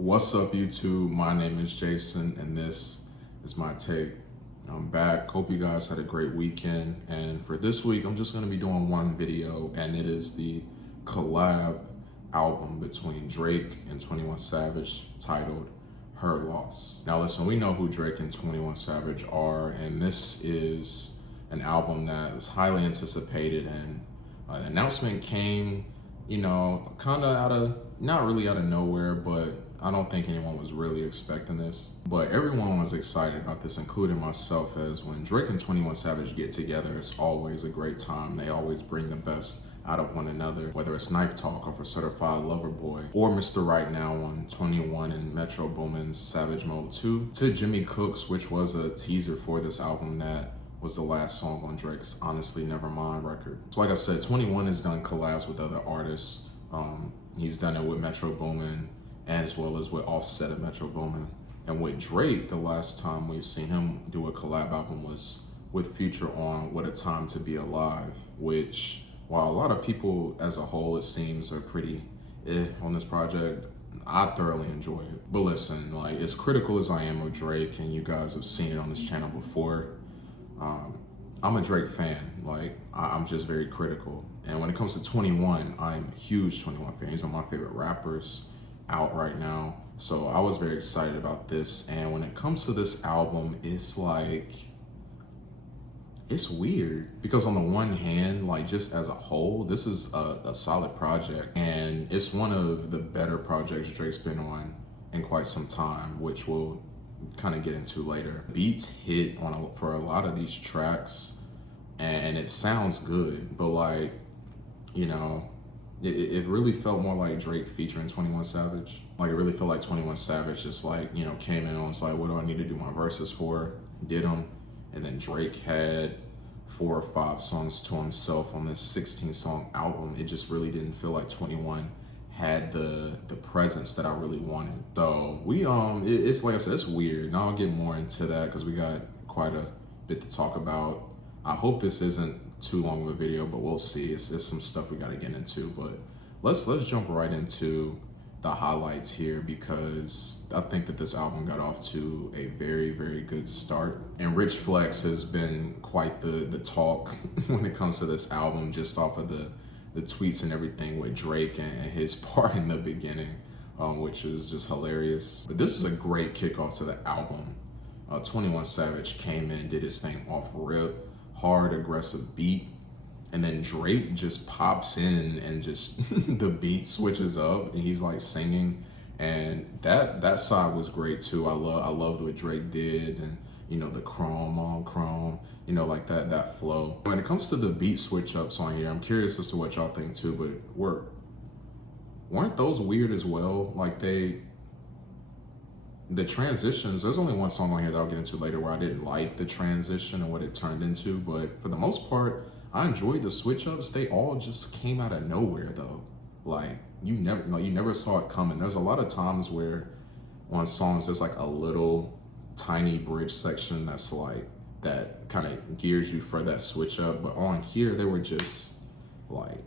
What's up, YouTube? My name is Jason, and this is my take. I'm back. Hope you guys had a great weekend. And for this week, I'm just going to be doing one video, and it is the collab album between Drake and 21 Savage titled Her Loss. Now, listen, we know who Drake and 21 Savage are, and this is an album that was highly anticipated, and an announcement came, kind of not really out of nowhere, but I don't think anyone was really expecting this. But everyone was excited about this, including myself, as when Drake and 21 Savage get together, it's always a great time. They always bring the best out of one another, whether it's Knife Talk or for Certified Lover Boy, or Mr. Right Now on 21 and Metro Boomin's Savage Mode 2, to Jimmy Cooks, which was a teaser for this album that was the last song on Drake's Honestly Nevermind record. So like I said, 21 has done collabs with other artists. He's done it with Metro Boomin, and as well as with Offset of Metro Boomin. And with Drake, the last time we've seen him do a collab album was with Future on What a Time to Be Alive, which, while a lot of people as a whole, it seems, are pretty on this project, I thoroughly enjoy it. But listen, like, as critical as I am of Drake, and you guys have seen it on this channel before, I'm a Drake fan. Like, I'm just very critical. And when it comes to 21, I'm a huge 21 fan. He's one of my favorite rappers out right now. So I was very excited about this. And when it comes to this album, it's like, it's weird. Because on the one hand, like, just as a whole, this is a solid project. And it's one of the better projects Drake's been on in quite some time, which we'll kind of get into later. Beats hit for a lot of these tracks, and it sounds good, but like, it really felt more like Drake featuring 21 Savage. Like, it really felt like 21 Savage just like, came in and was like, what do I need to do my verses for? Did them. And then Drake had 4 or 5 songs to himself on this 16-song album. It just really didn't feel like 21 had the presence that I really wanted. So it's like I said, it's weird. And I'll get more into that because we got quite a bit to talk about. I hope this isn't too long of a video, but we'll see. It's some stuff we got to get into. But let's jump right into the highlights here, because I think that this album got off to a very, very good start. And Rich Flex has been quite the talk when it comes to this album, just off of the tweets and everything with Drake and his part in the beginning, which is just hilarious. But this is a great kickoff to the album. 21 Savage came in, did his thing off rip, hard, aggressive beat, and then Drake just pops in and just the beat switches up and he's like singing, and that side was great too. I loved what Drake did, and the chrome on chrome, like that flow. When it comes to the beat switch ups on here, I'm curious as to what y'all think too, but weren't those weird as well? Like, the transitions, there's only one song on here that I'll get into later where I didn't like the transition and what it turned into, but for the most part, I enjoyed the switch ups. They all just came out of nowhere though. Like, you never saw it coming. There's a lot of times where on songs there's like a little tiny bridge section that's like, that kind of gears you for that switch up, but on here they were just like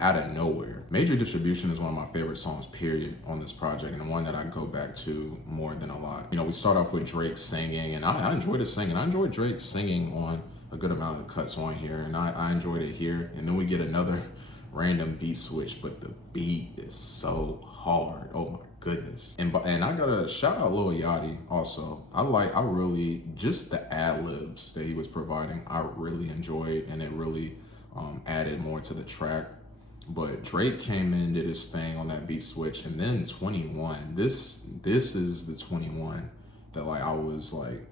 out of nowhere. Major Distribution is one of my favorite songs, period, on this project, and one that I go back to more than a lot. We start off with Drake singing, and I enjoyed his singing. I enjoyed Drake singing on a good amount of the cuts on here, and I enjoyed it here. And then we get another random beat switch, but the beat is so hard. Oh my goodness. And I gotta shout out Lil Yachty also. I really, just the ad-libs that he was providing, I really enjoyed, and it really added more to the track. But Drake came in, did his thing on that beat switch, and then 21. This is the 21 that like I was like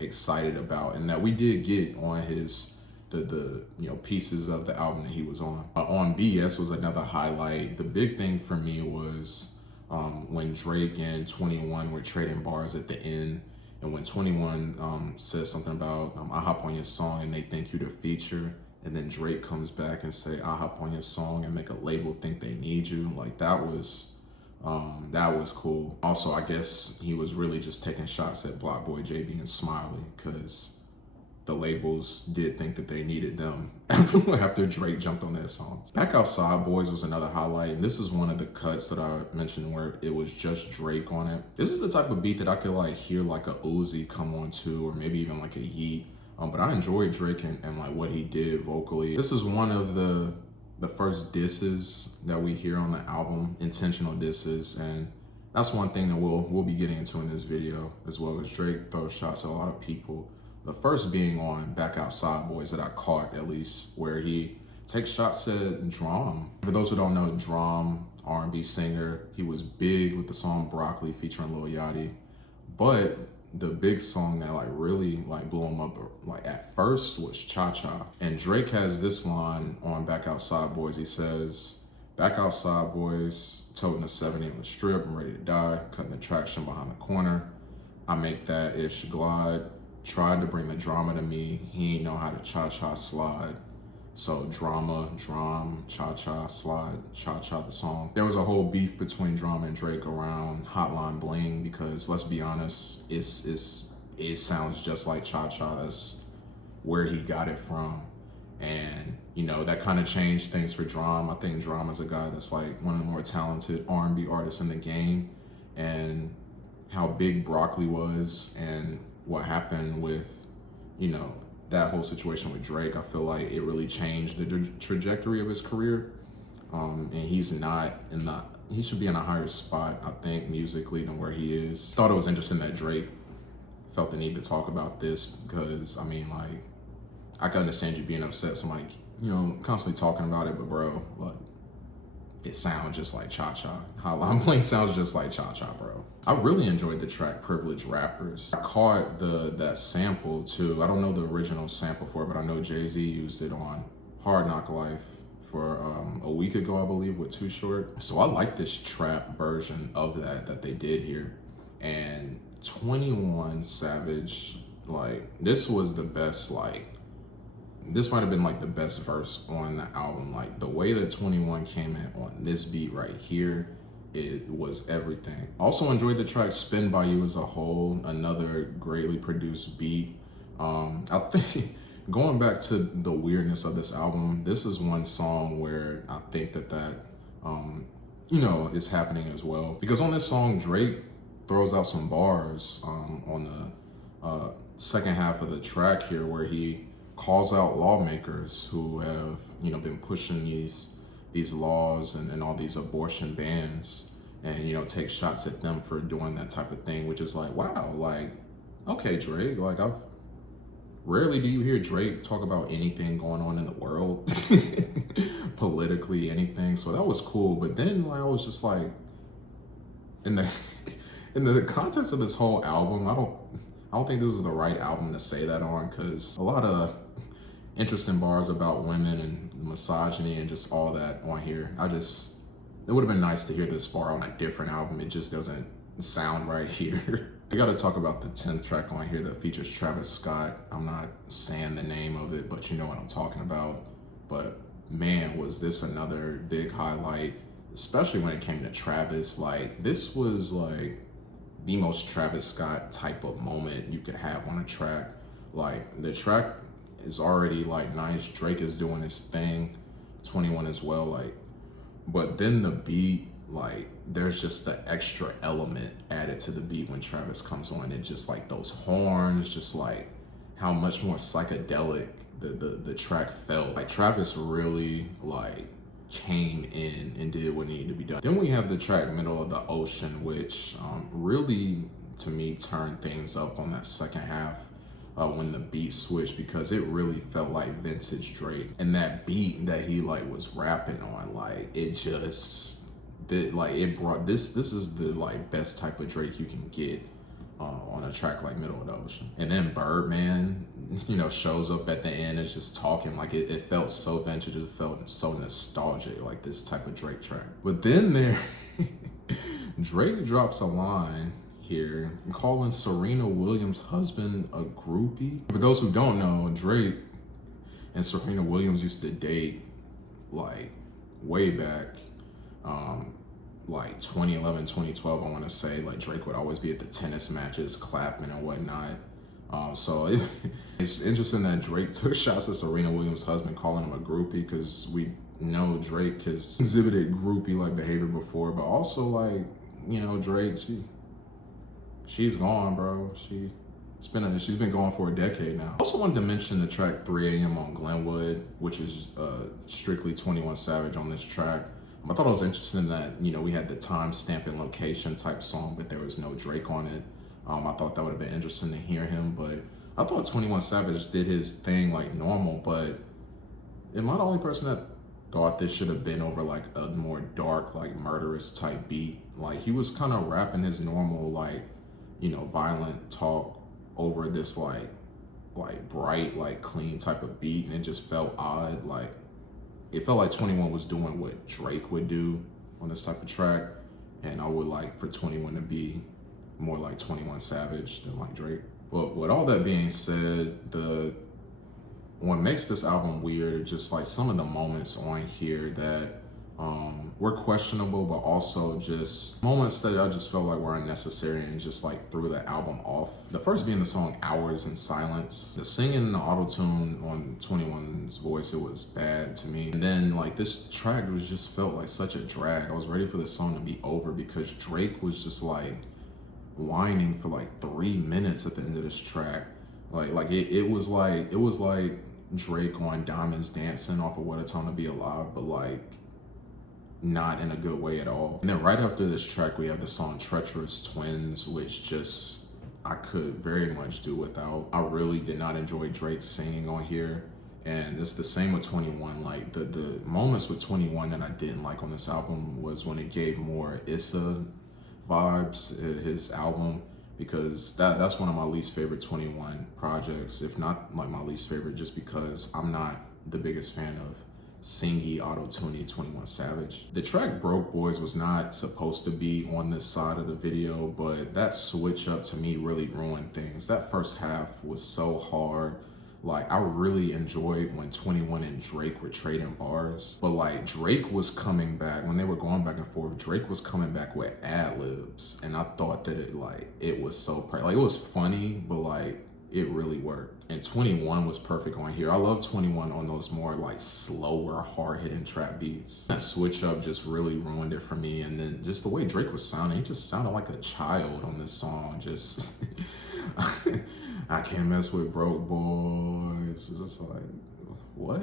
excited about, and that we did get on his the pieces of the album that he was on. On BS was another highlight. The big thing for me was when Drake and 21 were trading bars at the end, and when 21 says something about I hop on your song and they think you the feature, and then Drake comes back and say I hop on your song and make a label think they need you. Like, that was cool. Also, I guess he was really just taking shots at Block Boy JB and Smiley, because the labels did think that they needed them after Drake jumped on their songs. BackOutsideBoyz was another highlight, and this is one of the cuts that I mentioned where it was just Drake on it. This is the type of beat that I could like hear like a Uzi come on to, or maybe even like a Yeet. But I enjoyed Drake and like what he did vocally. This is one of the first disses that we hear on the album, intentional disses, and that's one thing that we'll be getting into in this video, as well as Drake throws shots at a lot of people. The first being on BackOutsideBoyz that I caught, at least, where he takes shots at Drum. For those who don't know, Drum, R&B singer, he was big with the song Broccoli featuring Lil Yachty. But the big song that like really like blew him up like at first was Cha Cha. And Drake has this line on BackOutsideBoyz. He says, BackOutsideBoyz, toting a 70 on the strip, I'm ready to die, cutting the traction behind the corner. I make that ish glide. Tried to bring the drama to me. He ain't know how to cha-cha slide. So drama, drum, cha-cha, slide, cha-cha the song. There was a whole beef between Drama and Drake around Hotline Bling because let's be honest, it sounds just like cha-cha. That's where he got it from. And you know, that kind of changed things for Drum. I think Drum is a guy that's like one of the more talented R&B artists in the game. And how big Broccoli was and what happened with, you know, that whole situation with Drake, I feel like it really changed the trajectory of his career. And he's not in the, he should be in a higher spot, I think, musically than where he is. Thought it was interesting that Drake felt the need to talk about this because, I mean, like, I can understand you being upset, somebody, you know, constantly talking about it, but bro, like, it sounds just like Cha-Cha. Hotline Bling sounds just like Cha-Cha, bro. I really enjoyed the track Privileged Rappers. I caught that sample too. I don't know the original sample for it, but I know Jay-Z used it on Hard Knock Life for a week ago, I believe, with Too Short. So I like this trap version of that they did here. And 21 Savage, like, this was the best, like, this might have been like the best verse on the album. Like the way that 21 came in on this beat right here, it was everything. Also enjoyed the track Spin By You as a whole, another greatly produced beat. I think going back to the weirdness of this album, this is one song where I think that you know, is happening as well. Because on this song, Drake throws out some bars on the second half of the track here where he calls out lawmakers who have, you know, been pushing these laws and all these abortion bans, and, you know, take shots at them for doing that type of thing, which is like, wow, like, okay, Drake, like, rarely do you hear Drake talk about anything going on in the world, politically, anything. So that was cool. But then, like, I was just like, in the context of this whole album, I don't think this is the right album to say that on, because a lot of interesting bars about women and misogyny and just all that on here. It would have been nice to hear this bar on a different album. It just doesn't sound right here. We got to talk about the 10th track on here that features Travis Scott. I'm not saying the name of it, but you know what I'm talking about. But man, was this another big highlight, especially when it came to Travis. Like, this was like the most Travis Scott type of moment you could have on a track. Like, the track is already like nice. Drake is doing his thing, 21 as well. Like, but then the beat, like, there's just the extra element added to the beat when Travis comes on. It just like those horns, just like how much more psychedelic the track felt. Like, Travis really like came in and did what needed to be done. Then we have the track Middle of the Ocean, which really, to me, turned things up on that second half when the beat switched, because it really felt like vintage Drake. And that beat that he like was rapping on, like, it just, it brought this is the like best type of Drake you can get on a track like Middle of the Ocean. And then Birdman, you know, shows up at the end, is just talking. Like, it felt so vintage, it felt so nostalgic, like this type of Drake track. But then Drake drops a line here calling Serena Williams' husband a groupie. For those who don't know, Drake and Serena Williams used to date like way back, like 2011, 2012, I want to say. Like, Drake would always be at the tennis matches clapping and whatnot. It's interesting that Drake took shots at Serena Williams' husband, calling him a groupie, because we know Drake has exhibited groupie-like behavior before, but also, like, you know, Drake, she's gone, bro. She's been going for a decade now. I also wanted to mention the track 3 AM on Glenwood, which is strictly 21 Savage on this track. I thought it was interesting that, you know, we had the timestamp and location type song, but there was no Drake on it. I thought that would have been interesting to hear him, but I thought 21 Savage did his thing like normal, but am I the only person that thought this should have been over like a more dark, like murderous type beat? Like, he was kind of rapping his normal, like, you know, violent talk over this like bright, like clean type of beat, and it just felt odd. Like, it felt like 21 was doing what Drake would do on this type of track, and I would like for 21 to be more like 21 Savage than like Drake. But with all that being said, what makes this album weird are just like some of the moments on here that were questionable, but also just moments that I just felt like were unnecessary and just like threw the album off. The first being the song Hours in Silence. The singing and the auto-tune on 21's voice, it was bad to me. And then like this track was just felt like such a drag. I was ready for this song to be over because Drake was just like whining for like 3 minutes at the end of this track. It was like Drake on Diamonds Dancing off of What a Time to Be Alive, but like not in a good way at all. And then right after this track, we have the song Treacherous Twins, which just I could very much do without. I really did not enjoy Drake singing on here. And it's the same with 21. Like the moments with 21 that I didn't like on this album was when it gave more Issa vibes, his album, because that's one of my least favorite 21 projects, if not like my least favorite, just because I'm not the biggest fan of singy auto-tuney 21 Savage. The track Broke Boys was not supposed to be on this side of the video, but that switch up to me really ruined things. That first half was so hard. Like, I really enjoyed when 21 and Drake were trading bars, but like Drake was coming back, when they were going back and forth, Drake was coming back with ad-libs, and I thought that it was so like, it was funny, but like it really worked. And 21 was perfect on here. I love 21 on those more like slower, hard-hitting trap beats. That switch up just really ruined it for me. And then just the way Drake was sounding, he just sounded like a child on this song. Just I can't mess with broke boys. It's just like, what?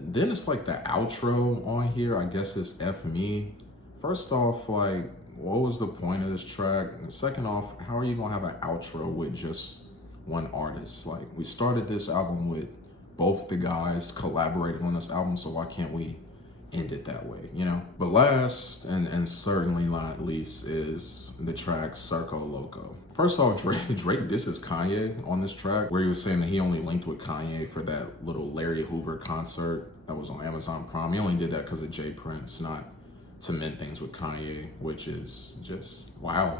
Then it's like the outro on here, I guess it's F Me. First off, like, what was the point of this track? And second off, how are you gonna have an outro with just one artist? Like, we started this album with both the guys collaborating on this album, so why can't we end it that way, you know? But last, and certainly not least, is the track Circo Loco. First off, Drake disses Kanye on this track, where he was saying that he only linked with Kanye for that little Larry Hoover concert that was on Amazon Prime. He only did that because of Jay Prince, not to mend things with Kanye, which is just, wow.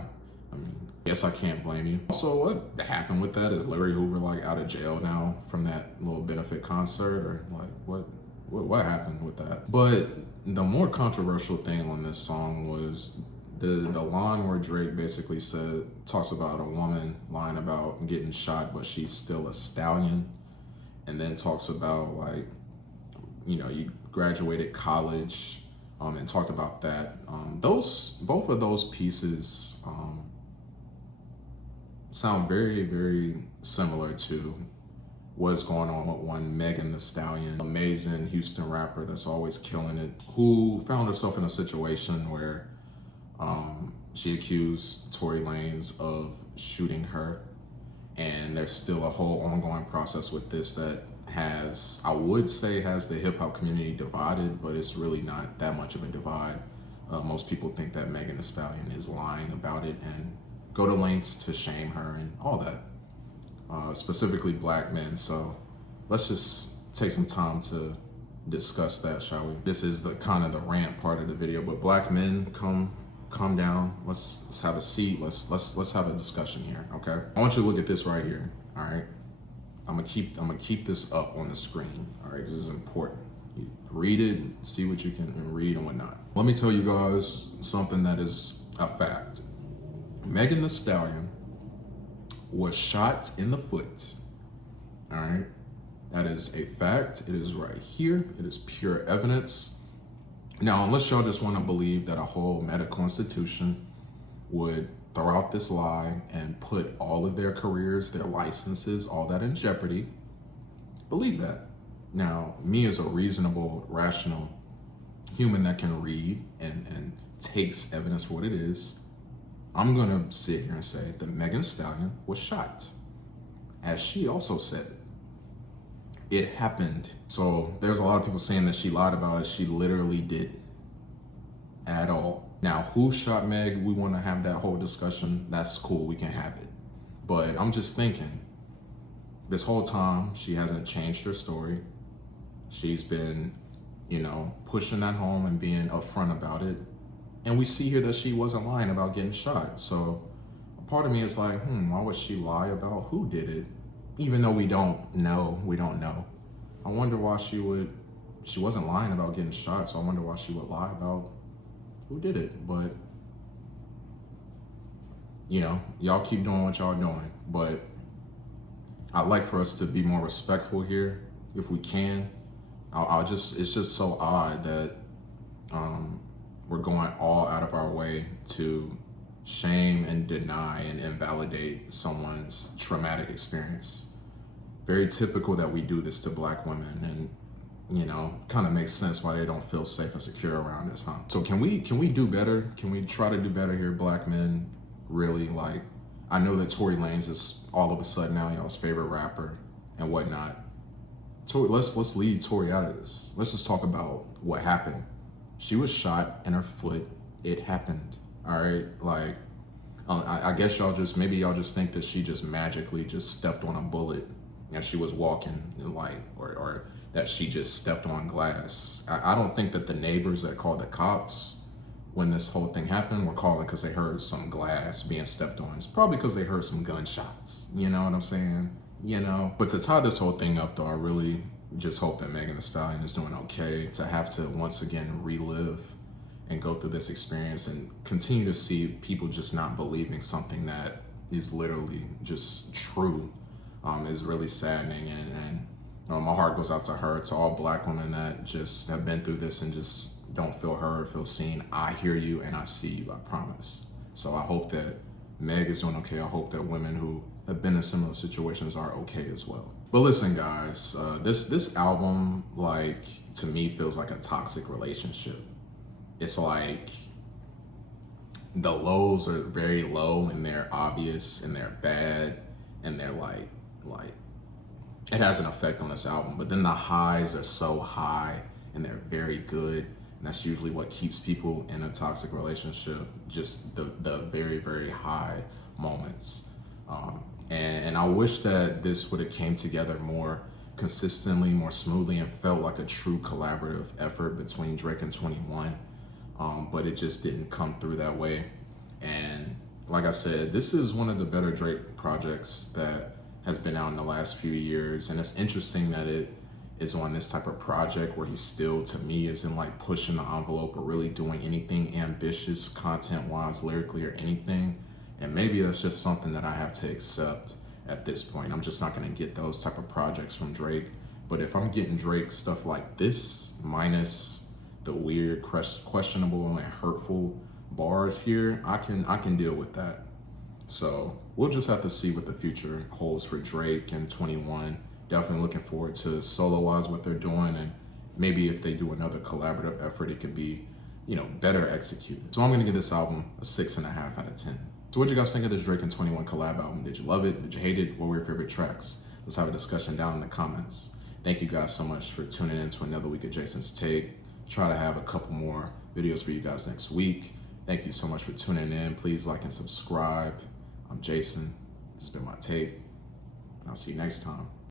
I mean, guess I can't blame you. Also, what happened with that? Is Larry Hoover like out of jail now from that little benefit concert, or like what happened with that? But the more controversial thing on this song was the line where Drake basically talks about a woman lying about getting shot, but she's still a stallion, and then talks about like, you know, you graduated college, and talked about that. Both of those pieces sound very, very similar to what's going on with one Megan Thee Stallion, amazing Houston rapper that's always killing it, who found herself in a situation where she accused Tory Lanez of shooting her, and there's still a whole ongoing process with this that I would say has the hip hop community divided, but it's really not that much of a divide. Most people think that Megan Thee Stallion is lying about it and go to lengths to shame her and all that, specifically black men. So let's just take some time to discuss that, shall we? This is the kind of the rant part of the video, but black men, calm down. Let's have a seat. Let's have a discussion here, okay? I want you to look at this right here, all right? I'm gonna keep this up on the screen, all right? This is important. You read it, see what you can read and whatnot. Let me tell you guys something that is a fact. Megan Thee Stallion was shot in the foot. All right, that is a fact. It is right here. It is pure evidence. Now, unless y'all just want to believe that a whole medical institution would throw out this lie and put all of their careers, their licenses, all that in jeopardy, believe that. Now, me as a reasonable, rational human that can read and takes evidence for what it is, I'm gonna sit here and say that Megan Thee Stallion was shot. As she also said, it happened. So there's a lot of people saying that she lied about it. She literally didn't at all. Now, who shot Meg? We want to have that whole discussion. That's cool. We can have it. But I'm just thinking, this whole time, she hasn't changed her story. She's been, you know, pushing that home and being upfront about it. And we see here that she wasn't lying about getting shot. So a part of me is like, why would she lie about who did it? Even though we don't know. I wonder why she wasn't lying about getting shot, so I wonder why she would lie about who did it. But, you know, y'all keep doing what y'all doing. But I'd like for us to be more respectful here, if we can. It's just so odd that we're going all out of our way to shame and deny and invalidate someone's traumatic experience. Very typical that we do this to Black women, and, you know, kind of makes sense why they don't feel safe and secure around us, huh? So can we do better? Can we try to do better here, Black men? Really, like, I know that Tory Lanez is all of a sudden now y'all's favorite rapper and whatnot. Let's leave Tory out of this. Let's just talk about what happened. She was shot in her foot. It happened. All right, like, I guess maybe y'all just think that she just magically just stepped on a bullet as she was walking, and like, or that she just stepped on glass. I don't think that the neighbors that called the cops when this whole thing happened were calling because they heard some glass being stepped on. It's probably because they heard some gunshots. You know what I'm saying? You know. But to tie this whole thing up, though, I really just hope that Megan Thee Stallion is doing okay. To have to once again relive and go through this experience and continue to see people just not believing something that is literally just true is really saddening. And my heart goes out to her, to all Black women that just have been through this and just don't feel heard, feel seen. I hear you and I see you, I promise. So I hope that Meg is doing okay. I hope that women who have been in similar situations are okay as well. But listen, guys, this album, like, to me feels like a toxic relationship. It's like the lows are very low and they're obvious and they're bad and they're like it has an effect on this album, but then the highs are so high and they're very good, and that's usually what keeps people in a toxic relationship, just the very, very high moments. And I wish that this would have came together more consistently, more smoothly, and felt like a true collaborative effort between Drake and 21. But it just didn't come through that way. And like I said, this is one of the better Drake projects that has been out in the last few years. And it's interesting that it is on this type of project where he still, to me, isn't like pushing the envelope or really doing anything ambitious content-wise, lyrically, or anything. And maybe that's just something that I have to accept at this point. I'm just not gonna get those type of projects from Drake. But if I'm getting Drake stuff like this, minus the weird, questionable, and hurtful bars here, I can deal with that. So we'll just have to see what the future holds for Drake and 21. Definitely looking forward to solo-wise what they're doing, and maybe if they do another collaborative effort, it could be, you know, better executed. So I'm gonna give this album a 6.5 out of 10. So what you guys think of this Drake and 21 collab album? Did you love it? Did you hate it? What were your favorite tracks? Let's have a discussion down in the comments. Thank you guys so much for tuning in to another week of Jason's Take. Try to have a couple more videos for you guys next week. Thank you so much for tuning in. Please like and subscribe. I'm Jason. This has been my take, and I'll see you next time.